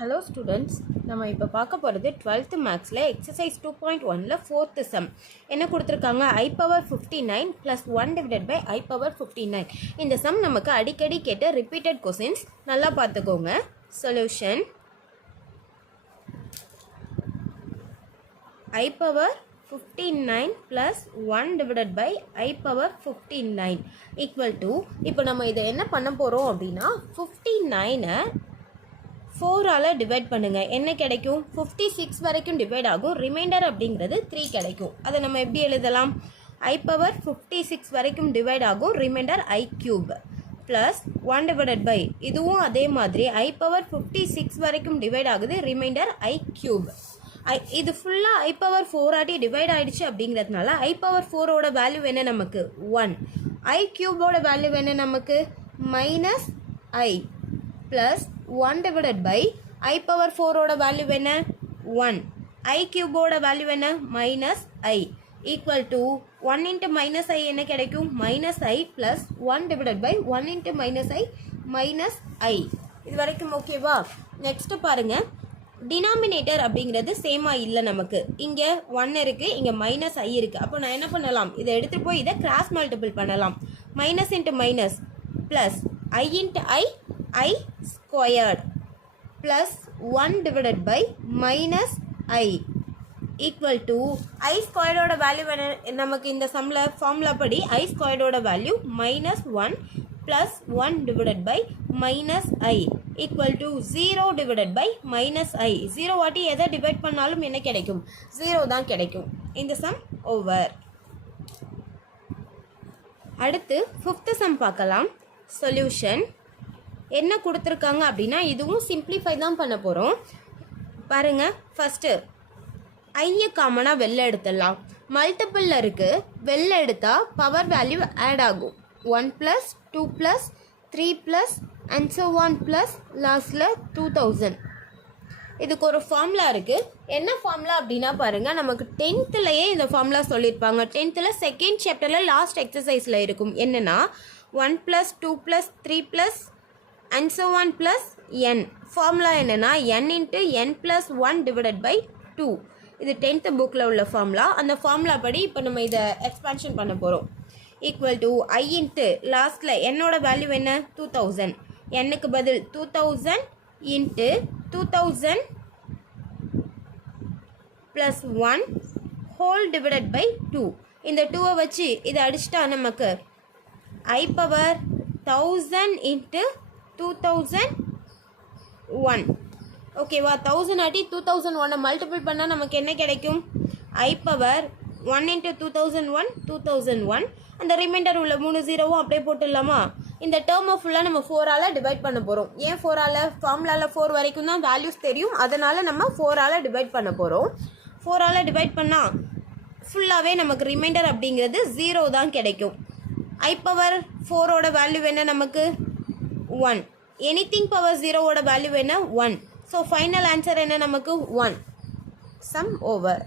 Hello students, நம்ம இப்போ பார்க்க போகிறது 12th மேக்ஸில் எக்ஸசைஸ் 2.1ல 4th சம் என்ன கொடுத்துருக்காங்க I power 59 plus 1 divided by I power 59. இந்த சம் நமக்கு அடிக்கடி கேட்ட ரிப்பீட்டட் கொஸ்டின்ஸ். நல்லா பார்த்துக்கோங்க. Solution I power 59 plus 1 divided by I power 59 equal to, இப்போ நம்ம இதை என்ன பண்ண போகிறோம் அப்படின்னா 59 4ஆல் டிவைட் பண்ணுங்கள். என்ன கிடைக்கும்? 56 வரைக்கும் டிவைட் ஆகும். ரிமைண்டர் அப்படிங்கிறது 3 கிடைக்கும். அதை நம்ம எப்படி எழுதலாம்? I பவர் 56 வரைக்கும் டிவைட் ஆகும். Remainder I cube plus 1 divided by இதுவும் அதே மாதிரி I பவர் 56 வரைக்கும் டிவைட் ஆகுது. Remainder I cube. இது ஃபுல்லாக I பவர் 4 ஆட்டி டிவைட் ஆகிடுச்சு அப்படிங்கிறதுனால I பவர் 4ஓட வேல்யூ என்ன நமக்கு? 1. I கியூபோட வேல்யூ என்ன நமக்கு? Minus I plus 1 divided by I power 4ஓட வேல்யூ என்ன? 1. I கியூபோட வேல்யூ என்ன? Minus I equal to 1 into minus I என்ன கிடைக்கும்? Minus I plus 1 divided by 1 into minus I minus I. இது வரைக்கும் ஓகேவா? நெக்ஸ்ட் பாருங்க, டினாமினேட்டர் அப்படிங்கிறது சேமாக இல்லை நமக்கு. இங்கே 1 இருக்குது, இங்கே மைனஸ் I இருக்குது. அப்போ நான் என்ன பண்ணலாம்? இதை எடுத்துகிட்டு போய் இதை கிராஸ் மல்டிபிள் பண்ணலாம். Minus into minus plus I into I squared plus 1 divided by minus I equal to I squared ஓட வேல்யூ நமக்கு இந்த சம்ல ஃபார்முலா படி I squared ஓட value minus 1 plus 1 divided by minus I equal to 0 divided by minus I. 0 வாட்டி எதை divide பண்ணாலும் என்ன கிடைக்கும்? 0 தான் கிடைக்கும். இந்த சம் ஓவர். அடுத்து 5th சம் பார்க்கலாம். சொல்யூஷன் என்ன கொடுத்துருக்காங்க அப்படின்னா இதுவும் சிம்பிளிஃபை தான் பண்ண போகிறோம். பாருங்கள், ஃபஸ்ட்டு ஐயை காமனாக வெளில எடுத்துடலாம். மல்டிப்பிளில் இருக்குது, வெளில எடுத்தால் பவர் வேல்யூ ஆட் ஆகும். 1 plus 2 plus 3 plus and so 1 plus லாஸ்ட்டில் 2000. இதுக்கு ஒரு ஃபார்முலா இருக்குது. என்ன ஃபார்முலா அப்படின்னா பாருங்கள், நமக்கு 10thலேயே இந்த ஃபார்முலா சொல்லியிருப்பாங்க. 10thல செகண்ட் சாப்டரில் லாஸ்ட் எக்ஸசைஸில் இருக்கும். என்னென்னா 1 plus 2 plus 3 plus and so 1 plus n. Formula என்னென்னா n into n plus 1 divided by 2. இது 10th புக்கில் உள்ள ஃபார்முலா. அந்த ஃபார்முலா படி இப்போ நம்ம இதை எக்ஸ்பான்ஷன் பண்ண போகிறோம். ஈக்குவல் டு I இன்ட்டு லாஸ்ட்டில் என்னோட வேல்யூ என்ன? 2000. என்னுக்கு பதில் 2000 into 2000 plus 1 whole divided by 2. இந்த 2வை வச்சு இதை அடிச்சிட்டா நமக்கு I பவர் 1000 இன்ட்டு 2001. ஓகேவா? 1000 ஆட்டி 2001 மல்டிபிள் பண்ணால் நமக்கு என்ன கிடைக்கும்? I power 1 into 2001 2001. அந்த ரிமைண்டர் உள்ள 3 0வும் அப்படியே போட்டுடலாமா? இந்த டேர்மை ஃபுல்லாக நம்ம 4ஆல் டிவைட் பண்ண போகிறோம். ஏன் 4ஆல்? ஃபார்முலாவில் 4 வரைக்கும் தான் வேல்யூஸ் தெரியும். அதனால் நம்ம 4ஆல் டிவைட் பண்ண போகிறோம். 4ஆல் டிவைட் பண்ணால் ஃபுல்லாகவே நமக்கு ரிமைண்டர் அப்படிங்கிறது 0 தான் கிடைக்கும். I பவர் 4ஓட வேல்யூ என்ன நமக்கு? 1. எனிதிங் பவர் 0ஓட வேல்யூ என்ன? 1. ஸோ ஃபைனல் ஆன்சர் என்ன நமக்கு? 1. Some over.